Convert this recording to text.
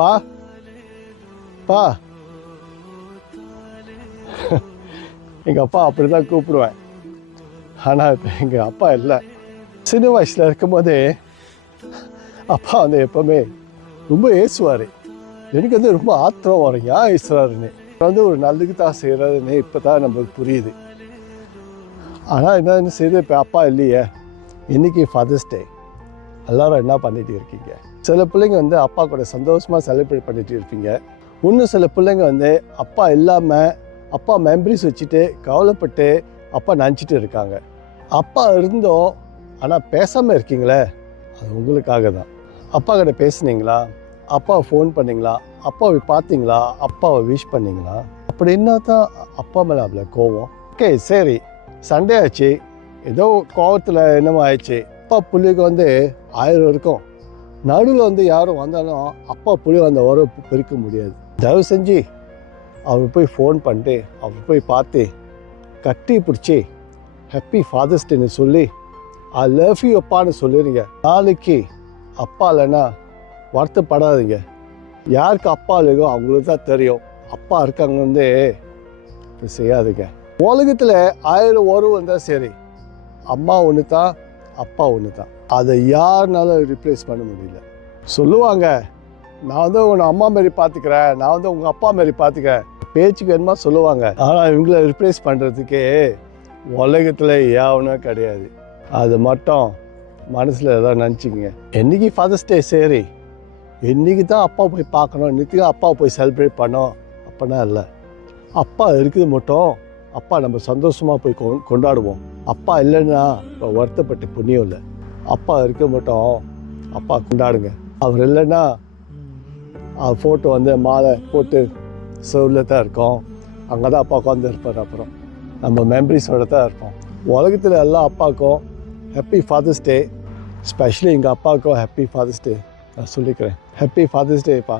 பா பா எங்கள் அப்பா அப்படி தான் கூப்பிடுவேன். ஆனால் இப்போ எங்கள் அப்பா இல்லை. சின்ன வயசில் இருக்கும்போதே அப்பா வந்து எப்போவுமே ரொம்ப ஏசுவார். எனக்கு வந்து ரொம்ப ஆத்திரம் வரும், ஏன் ஏசுறாருன்னு. வந்து ஒரு நல்லதுக்கு தான் செய்கிறதுன்னு இப்போ தான் நம்மளுக்கு புரியுது. ஆனால் என்னன்னு செய்யுது, இப்போ அப்பா இல்லையே. இன்றைக்கி ஃபாதர்ஸ் டே, எல்லோரும் என்ன பண்ணிகிட்டு இருக்கீங்க? சில பிள்ளைங்க வந்து அப்பா கூட சந்தோஷமாக செலிப்ரேட் பண்ணிகிட்டு இருப்பீங்க. இன்னும் சில பிள்ளைங்க வந்து அப்பா இல்லாமல் அப்பா மெமரிஸ் வச்சுட்டு கவலைப்பட்டு அப்பா நினச்சிட்டு இருக்காங்க. அப்பா இருந்தோம் ஆனால் பேசாமல் இருக்கீங்களே, அது உங்களுக்காக தான். அப்பா கிட்ட பேசுனீங்களா? அப்பாவை ஃபோன் பண்ணிங்களா? அப்பாவை பார்த்தீங்களா? அப்பாவை விஷ் பண்ணிங்களா? அப்படின்னா தான் அப்பா மேலே அவ்வளோ கோவம். ஓகே சரி, சண்டே ஆச்சு, ஏதோ கோவத்தில் என்னமோ ஆயிடுச்சு. அப்பா புள்ளிக்கு வந்து 1000 இருக்கும். நடுவில் வந்து யாரும் வந்தாலும் அப்பா புள்ளி அந்த உறவு பிரிக்க முடியாது. தயவு செஞ்சு அவர் போய் ஃபோன் பண்ணிட்டு அவர் போய் பார்த்து கட்டி பிடிச்சி ஹாப்பி ஃபாதர்ஸ் டேன்னு சொல்லி ஐ லவ் யூ அப்பான்னு சொல்லிடுங்க. நாளைக்கு அப்பா இல்லைன்னா வருத்தப்படாதீங்க. யாருக்கு அப்பா இல்லையோ அவங்களுக்கு தான் தெரியும் அப்பா இருக்காங்க வந்து இப்படி செய்யாதுங்க. உலகத்தில் 1000 உறவு வந்தால் சரி, அம்மா ஒன்று தான், அப்பா ஒன்று தான். அதை யாருனாலும் ரிப்ளேஸ் பண்ண முடியல. சொல்லுவாங்க, நான் வந்து உன்னை அம்மா மாரி பார்த்துக்கிறேன், நான் வந்து உங்கள் அப்பா மாரி பார்த்துக்கிறேன், பேச்சுக்கு என்னமா சொல்லுவாங்க. ஆனால் இவங்களை ரிப்ளேஸ் பண்ணுறதுக்கே உலகத்தில் யாவனும் கிடையாது. அது மட்டும் மனசில் எதாவது நினச்சிக்கங்க. என்றைக்கு ஃபாதர்ஸ் டே சரி, என்றைக்கு தான் அப்பா போய் பார்க்கணும், இன்றைக்கி தான் அப்பா போய் செலிப்ரேட் பண்ணோம் அப்படின்னா இல்லை. அப்பா இருக்குது மட்டும் அப்பா நம்ம சந்தோஷமாக போய் கொண்டாடுவோம். அப்பா இல்லைன்னா இப்போ வருத்தப்பட்டு புண்ணியம் இல்லை. அப்பா இருக்க மட்டும் அப்பா கொண்டாடுங்க. அவர் இல்லைன்னா அவர் ஃபோட்டோ வந்து மாலை போட்டு சர்வில் தான் இருக்கோம். அங்கே தான் அப்பா உட்காந்து இருப்பார். அப்புறம் நம்ம மெமரிஸோடு தான் இருப்போம். உலகத்தில் எல்லா அப்பாவுக்கும் ஹாப்பி ஃபாதர்ஸ் டே. ஸ்பெஷலி எங்கள் அப்பாவுக்கும் ஹாப்பி ஃபாதர்ஸ் டே நான் சொல்லிக்கிறேன். Happy father's டேப்பா.